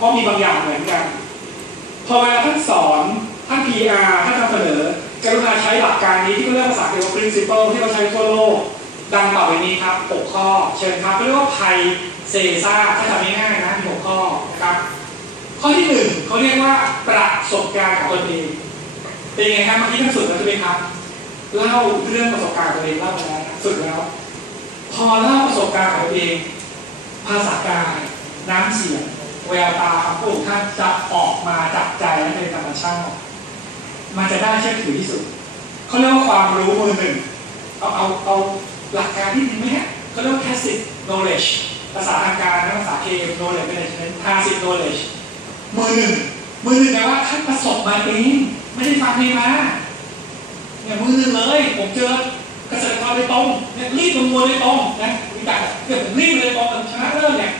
เพราะมีบางอย่างเหมือนกัน พอเวลาท่านสอนท่าน PR ท่านนำเสนอกรุณาใช้หลักการนี้ที่เขาเรียกภาษาเกี่ยวกับ principle ที่เราใช้ทั่วโลก ดังต่อไปนี้ครับ 6 ข้อ เชิญครับเขาเรียกว่าไพเซซ่าถ้าจำง่ายๆนะมี6ข้อนะครับ ข้อที่หนึ่งเขาเรียกว่าประสบการณ์ของตนเอง เป็นไงครับเมื่อกี้ท่านสุดแล้วใช่ไหมครับ เล่าเรื่องประสบการณ์ตัวเองเล่าไปแล้วสุดแล้ว พอเล่าประสบการณ์ของตัวเอง ภาษากายน้ำเสียง แววตาคำพูดท่านจะออกมาจากใจและเป็นธรรมชาติ มันจะได้เชื่อถือที่สุดเขาเรียกว่าความรู้มือหนึ่งเอาเอาเอาหลักการที่ดีไหมฮะเขาเรียกว่า tacit knowledge ภาษาทางการนะภาษาเคม knowledge management tacit knowledge มือหนึ่งมือหนึ่งแปลว่าท่านประสบมาเองไม่ได้ฟังใครมาเนี่ยมือหนึ่งเลย ผมเจอเกษตรกรโดยตรงเนี่ยรีบลงมือโดยตรงนะมีการเนี่ยผมรีบเลยตรงชนะเลิศเนี่ย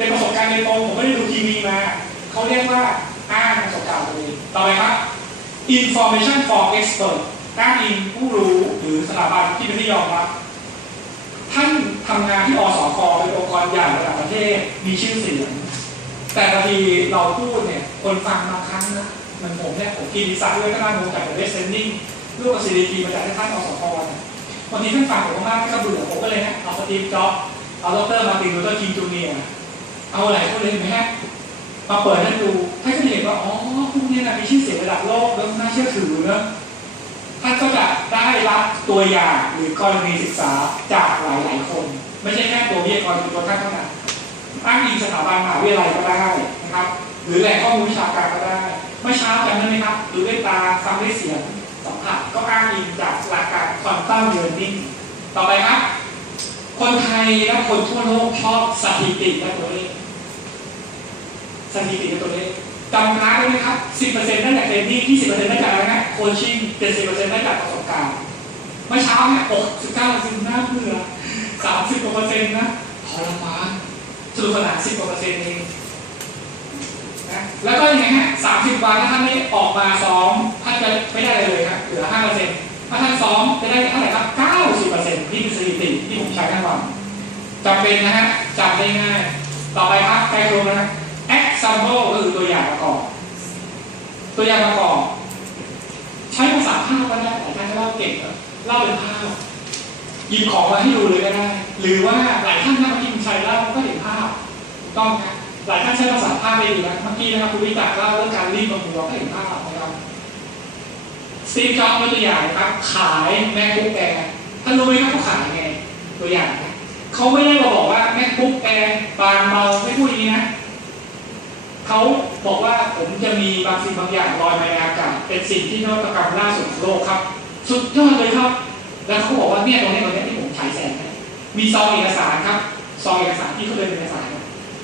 เป็นประสบการณ์โดยตรงผมไม่ได้ดูทีวีมาเขาเรียกว่าอ้างประสบการณ์ตัวเองต่อไปครับ information for expert อ้างอิงผู้รู้หรือสถาบันที่เป็นที่ยอมรับท่านทำงานที่อสคเป็นองค์กรใหญ่ระดับประเทศมีชื่อเสียง แต่บางทีเราพูดเนี่ยคนฟังบางครั้งนะมันผมเนี่ยผมกินดีไซน์ด้วยก็น่างงจากเวสเซนดิ้งรูปกับซีดีทีมาจากท่านอสคเนี่ยบางทีท่านฟังผมมากๆก็เบื่อผมก็เลยนะเอาสตีฟจ็อบเอาดรมาร์ตินลูเทอร์คิงจูเนียร์ เอาอะไรพวกนี้เห็นไหมฮะมาเปิดให้ดูให้ท่านเห็นว่าอ๋อพวกนี้นะมีชื่อเสียงระดับโลกแล้วน่าเชื่อถือเนะท่านก็จะได้รับตัวอย่างหรือกรณีศึกษาจากหลายๆคน ไม่ใช่แค่ตัววิทยากรตัวท่านเท่านั้นอ้างอิงสถาบันมหาวิทยาลัยก็ได้นะครับ หรือแหล่งข้อมูลวิชาการก็ได้เมื่อเช้าจำได้ไหมครับดูด้วยตาฟังด้วยเสียงสัมผัสก็อ้างอิงจากหลักการควอนตัมเรียนนิ่งต่อไปครับ คนไทยและคนทั่วโลกชอบสถิติและตัวเลข สถิติตัวเลขจำคลาสได้ไหมครับ 10%ได้จากเทรนนิ่ง20%ได้จากอะไรนะโคชชิ่ง70%ได้จากประสบการณ์เมื่อเช้าเนี่ย69%น่าเบื่อ30กว่าเปอร์เซ็นต์นะทรมานสนุกสนานสิบกว่าเปอร์เซ็นต์เองนะแล้วก็ยังไงฮะสามสิบวันถ้าท่านไม่ออกมาซ้อมท่านจะไม่ได้อะไรเลยครับเหลือห้าเปอร์เซ็นต์ถ้าท่านซ้อมจะได้เท่าไหร่ครับเก้าสิบเปอร์เซ็นต์นี่คือสถิติที่ผมใช้ทั้งวันจำเป็นนะฮะจำได้ง่ายต่อไปครับ example ก็คือตัวอย่างประกอบ ตัวอย่างประกอบ ใช้ภาษาภาพก็ได้แต่ท่านก็เล่าเก่งเล่าเป็นภาพหยิบของมาให้ดูเลยก็ได้ หรือว่าหลายท่านนะเมื่อกี้คุณชัยเล่าก็เห็นภาพต้องครับหลายท่านใช้ภาษาภาพได้ดีนะเมื่อกี้นะครับคุณวิจักเล่าเรื่องการรีดนมวัวก็เห็นภาพนะครับสตีฟจ็อบส์ยกตัวอย่างนะครับ ขายแมคบุ๊กแอร์ท่านรู้ไหมครับเขาขายไงตัวอย่างนะเขาไม่ได้มาบอกว่าแมคบุ๊กแอร์บางเบาไม่พูดอย่างนี้นะ เขาบอกว่าผมจะมีบางสิ่งบางอย่างลอยมาในอากาศเป็นสิ่งที่นวัตกรรมล่าสุดของโลกครับ สุดยอดเลยครับ แล้วเขาบอกว่าเนี่ยตรงนี้ตรงนี้ที่ผมฉายแสงมีซองเอกสารครับซองเอกสารที่เขาเดินเอกสาร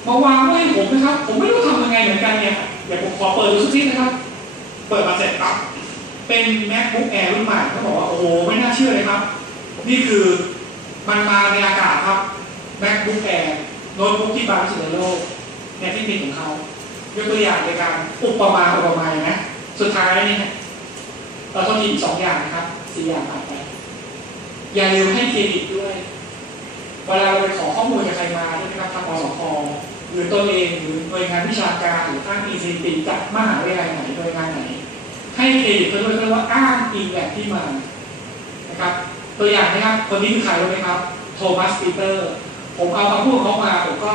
มาวางไว้ให้ผมนะครับ ผมไม่รู้ทำยังไงเหมือนกันเนี่ยเดี๋ยวผมขอเปิดดูสักทีนะครับ เปิดมาเสร็จปั๊บเป็น macbook air รุ่นใหม่เขาบอกว่าโอ้โหไม่น่าเชื่อเลยครับ นี่คือมันมาในอากาศครับ macbook air โน้ตบุ๊กที่บางที่สุดในโลกในเทคนิคของเขา ยกตัวอย่างในการอุปมาอุปไมยนะ สุดท้ายนี่เราต้องมีอีกสองอย่างนะครับสี่อย่างผ่านไป อย่าลืมให้เครดิตด้วย เวลาเราไปขอข้อมูลจากใครมาใช่ไหมครับทางอสคหรือตัวเองหรือหน่วยงานวิชาการหรืออ้างอิงสถิติจากมหาวิทยาลัยไหนหน่วยงานไหน ให้เครดิตเขาด้วยเรียกว่าอ้างอิงแหล่งที่มานะครับ ตัวอย่างนะครับคนนี้คือใครรู้ไหมครับ โทมัสปีเตอร์ ผมเอาคำพูดเขามาผมก็